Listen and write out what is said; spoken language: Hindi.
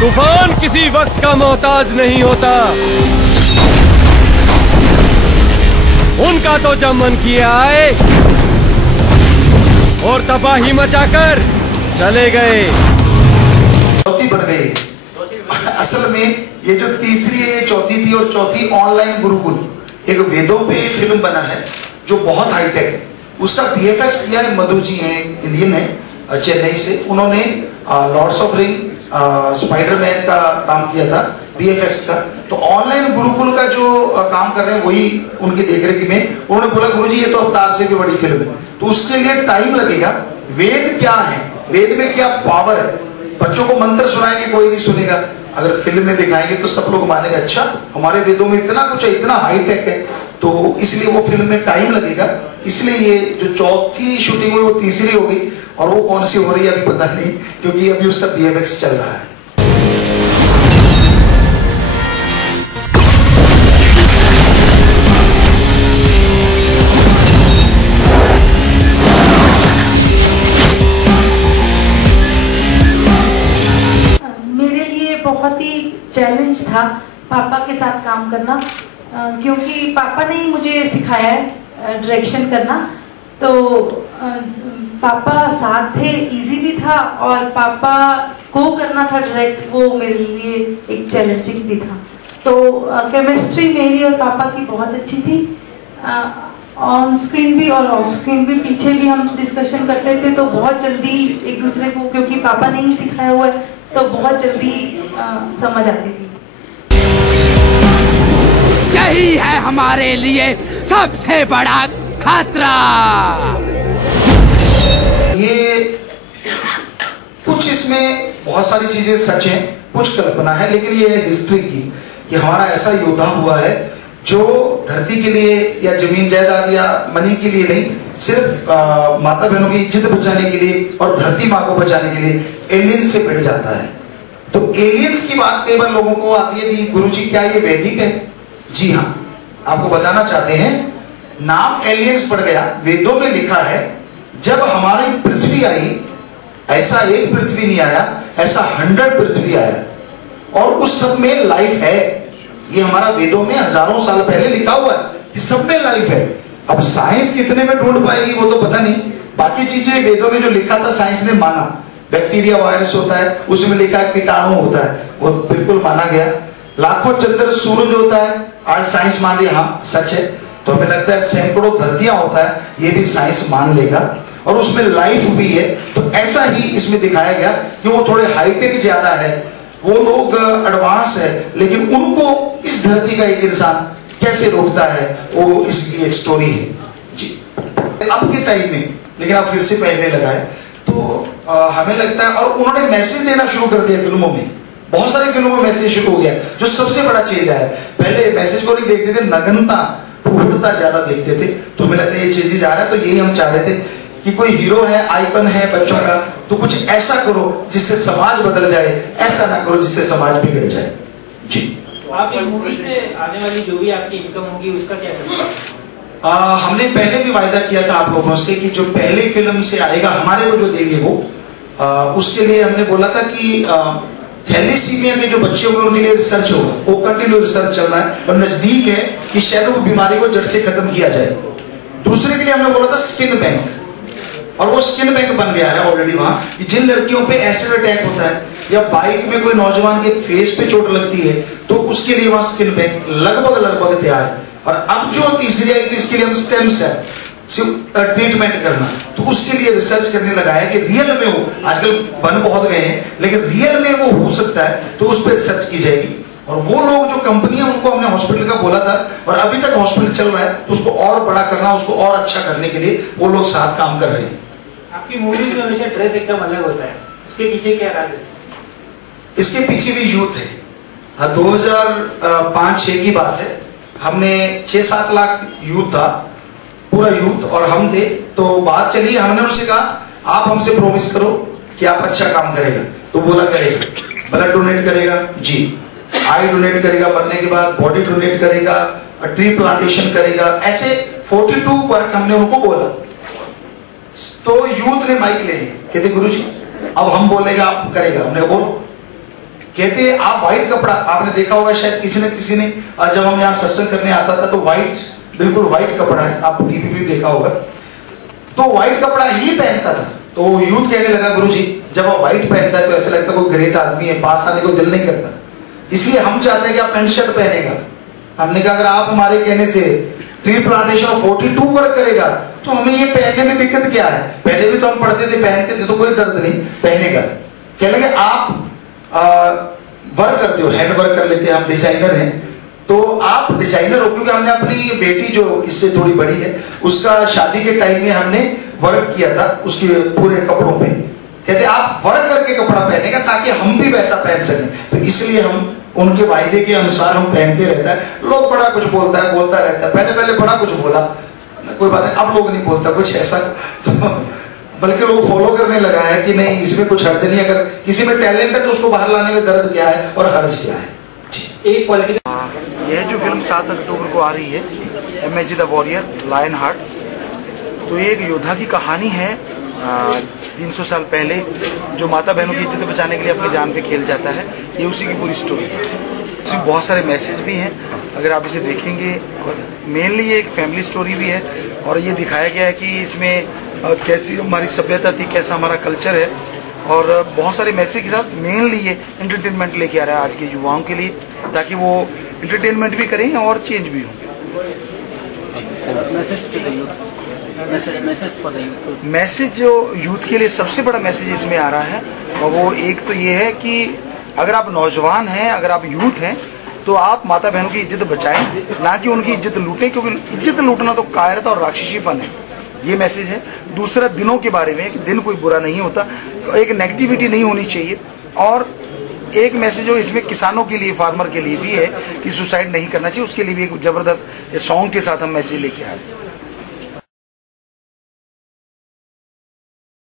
तूफान किसी वक्त का मोहताज नहीं होता, उनका तो जब मन किया आए और तबाही मचाकर चले गए। चौथी बन गई। असल में ये जो तीसरी है ये चौथी थी, और चौथी ऑनलाइन गुरुकुल एक वेदों पे फिल्म बना है जो बहुत हाईटेक है। उसका VFX किया है मधु जी हैं, इंडियन है चेन्नई से। उन्होंने लॉर्ड्स ऑफ रिंग, स्पाइडरमैन का काम किया था VFX का। तो ऑनलाइन गुरुकुल का जो काम कर रहे हैं वही उनकी देखरेख में। उन्होंने बोला गुरुजी ये तो अवतार से भी बड़ी फिल्म है, तो उसके लिए टाइम लगेगा। वेद क्या है, वेद में क्या पावर है, बच्चों को मंत्र सुनाएंगे कोई नहीं सुनेगा, अगर फिल्म में दिखाएंगे तो सब लोग मानेंगे अच्छा हमारे वेदों में इतना कुछ है, इतना हाईटेक है। तो इसलिए वो फिल्म में टाइम लगेगा। इसलिए ये जो चौथी शूटिंग हुई वो तीसरी हो गई, और वो कौन सी हो रही है अभी पता नहीं, क्योंकि अभी उसका VFX चल रहा है। मेरे लिए बहुत ही चैलेंज था पापा के साथ काम करना, क्योंकि पापा ने ही मुझे सिखाया है डायरेक्शन करना। तो पापा साथ थे, इजी भी था, और पापा को करना था डायरेक्ट, वो मेरे लिए एक चैलेंजिंग भी था। तो केमिस्ट्री मेरी और पापा की बहुत अच्छी थी, ऑन स्क्रीन भी और ऑफ स्क्रीन भी। पीछे भी हम डिस्कशन करते थे तो बहुत जल्दी एक दूसरे को, क्योंकि पापा ने ही सिखाया हुआ है, तो बहुत जल्दी समझ आती थी। यही है हमारे लिए सबसे बड़ा खतरा। ये कुछ इसमें बहुत सारी चीजें सच हैं, कुछ कल्पना है, लेकिन ये है हिस्ट्री की। ये हमारा ऐसा योद्धा हुआ है जो धरती के लिए या जमीन जायदाद या मनी के लिए नहीं, सिर्फ माता बहनों की इज्जत बचाने के लिए और धरती माँ को बचाने के लिए एलियन से भिड़ जाता है। तो एलियंस की बात कई बार लोगों को आती है कि गुरुजी क्या ये वैदिक है? जी हाँ, आपको बताना चाहते हैं, नाम एलियंस पड़ गया। वेदों में लिखा है जब हमारी पृथ्वी आई, ऐसा एक पृथ्वी नहीं आया, ऐसा 100 पृथ्वी आया, और उस सब में लाइफ है। ये हमारा वेदों में हजारों साल पहले लिखा हुआ है कि सब में लाइफ है। अब साइंस कितने में ढूंढ पाएगी वो तो पता नहीं, बाकी चीजें वेदों में जो लिखा था साइंस ने माना। बैक्टीरिया वायरस होता है, उसमें लिखा है कीटाणु होता है, वो बिल्कुल माना गया। लाखों चंद्र सूरज होता है, आज साइंस मान लिया हाँ सच है। तो हमें लगता है सैकड़ों धरतियां होता है, ये भी साइंस मान लेगा, और उसमें लाइफ भी है। तो ऐसा ही इसमें दिखाया गया कि वो थोड़े हाईटेक ज्यादा है, वो लोग एडवांस है, लेकिन उनको इस धरती का एक इंसान कैसे रोकता है, वो इसकी एक स्टोरी है जी। अब के टाइम में, लेकिन अब फिर से पहले लगा है, तो हमें लगता है, और उन्होंने मैसेज देना शुरू कर दिया फिल्मों में। बहुत सारी फिल्मों में मैसेज शुरू हो गया, जो सबसे बड़ा चेंज आया। पहले मैसेज को नहीं देखते थे, नग्नता फूहड़ता ज्यादा देखते थे। तो हमें लगता है ये चेंजेज आ रहा है। तो यही हम चाह रहे थे कि कोई हीरो है, आइकन है बच्चों का, तो कुछ ऐसा करो जिससे समाज बदल जाए, ऐसा ना करो जिससे समाज बिगड़ जाए जी। आप इस मूवी से आने वाली जो भी आपकी इनकम होगी उसका क्या करेंगे? हमने पहले भी वायदा किया था आप लोगों से कि जो पहली फिल्म से आएगा हमारे को जो देंगे वो, उसके लिए हमने बोला था कि थैलेसीमिया के जो बच्चे होंगे उनके लिए रिसर्च होगा, वो कंटिन्यू रिसर्च चल रहा है, और नजदीक है कि शायद वो बीमारी को जड़ से खत्म किया जाए। दूसरे के लिए हमने बोला था स्किन बैंक, और वो स्किन बैंक बन गया है ऑलरेडी वहां, कि जिन लड़कियों पे एसिड अटैक होता है या बाइक में कोई नौजवान के फेस पे चोट लगती है, तो उसके लिए वहां स्किन बैंक लगभग तैयार है। और अब जो तीसरी आई तो इसके लिए हम स्टेम सेल सिर्फ ट्रीटमेंट करना, तो उसके लिए रिसर्च करने लगा है कि रियल में हो, आजकल बन बहुत गए हैं, लेकिन रियल में वो हो सकता है, तो उस पर रिसर्च की जाएगी। और वो लोग जो कंपनी है उनको हमने हॉस्पिटल का बोला था, और अभी तक हॉस्पिटल चल रहा है, तो उसको और बड़ा करना, उसको और अच्छा करने के लिए वो लोग साथ काम कर रहे हैं। आपकी मूवीज में हमेशा ड्रेस एकदम अलग होता है, उसके पीछे क्या राज है? इसके पीछे भी यूथ है। 2005-6 की बात है, हमने 6-7 लाख यूथ था, पूरा यूथ, और हम थे। तो बात चली, हमने उनसे कहा आप हमसे प्रॉमिस करो कि आप अच्छा काम करेगा, तो बोला करेगा। ब्लड डोनेट करेगा जी, आई डोनेट करेगा, मरने के बाद बॉडी डोनेट करेगा, ट्री प्लांटेशन करेगा, ऐसे 42 वर्क हमने उनको बोला। तो यूथ ने माइक ले ली, कहते गुरुजी अब हम बोलेगा आप करेगा। हमने कहा बोलो। कहते आप व्हाइट कपड़ा, आपने देखा होगा शायद किसी ने जब हम यहाँ सत्संग करने आता था तो व्हाइट, बिल्कुल व्हाइट कपड़ा है, आप टीवी भी देखा होगा, तो व्हाइट कपड़ा ही पहनता था। तो यूथ कहने लगा गुरुजी जब आप व्हाइट पहनता है तो ऐसा लगता है कोई ग्रेट आदमी है, पास आने को दिल नहीं करता, इसलिए हम चाहते हैं कि आप पैंट शर्ट पहनेगा। हमने कहा अगर आप हमारे कहने से ट्री प्लांटेशन 42 वर्क करेगा तो हमें ये पहनने में दिक्कत क्या है, पहले भी तो हम पढ़ते थे पहनते थे तो कोई दर्द नहीं, पहनेगा। कहने लगे आप वर्क करते हो, हैंड वर्क कर लेते हैं, हम डिजाइनर हैं, तो आप डिजाइनर हो, क्योंकि हमने अपनी बेटी जो इससे थोड़ी बड़ी है उसका शादी के टाइम में हमने वर्क किया था उसके पूरे कपड़ों पे। कहते आप वर्क करके कपड़ा पहनेगा ताकि हम भी वैसा पहन सकें, तो इसलिए हम उनके वायदे के अनुसार हम पहनते रहता है। लोग बड़ा कुछ बोलता रहता है, पहले बड़ा कुछ बोला, कोई बात नहीं, अब लोग नहीं बोलता कुछ ऐसा, तो बल्कि लोग फॉलो करने लगा है कि नहीं इसमें कुछ हर्ज नहीं, अगर किसी में टैलेंट है तो उसको बाहर लाने में दर्द क्या है और हर्ज क्या है। एक पॉलिटिकल, यह जो फिल्म 7 अक्टूबर को आ रही है, MHG the warrior lion heart, तो ये एक योद्धा की कहानी है 300 साल पहले जो माता बहनों की इज्जत बचाने के लिए अपनी जान पे खेल जाता है, ये उसी की पूरी स्टोरी है। इसमें बहुत सारे मैसेज भी हैं अगर आप इसे देखेंगे, और मेनली ये एक फैमिली स्टोरी भी है, और ये दिखाया गया है कि इसमें कैसी हमारी सभ्यता थी, कैसा हमारा कल्चर है, और बहुत सारे मैसेज के साथ मेनली ये एंटरटेनमेंट लेके आ रहा है आज के युवाओं के लिए, ताकि वो एंटरटेनमेंट भी करें और चेंज भी हो। मैसेज जो यूथ के लिए सबसे बड़ा मैसेज इसमें आ रहा है, और वो एक तो ये है कि अगर आप नौजवान हैं, अगर आप यूथ हैं, तो आप माता बहनों की इज्जत बचाएं, ना कि उनकी इज्जत लूटें, क्योंकि इज्जत लूटना तो कायरता और राक्षसीपन है। ये मैसेज है। दूसरा दिनों के बारे में कि दिन कोई बुरा नहीं होता, एक नेगेटिविटी नहीं होनी चाहिए, और एक मैसेज जो इसमें किसानों के लिए, फार्मर के लिए भी है कि सुसाइड नहीं करना चाहिए, उसके लिए भी एक जबरदस्त सॉन्ग के साथ हम मैसेज लेके आ रहे हैं।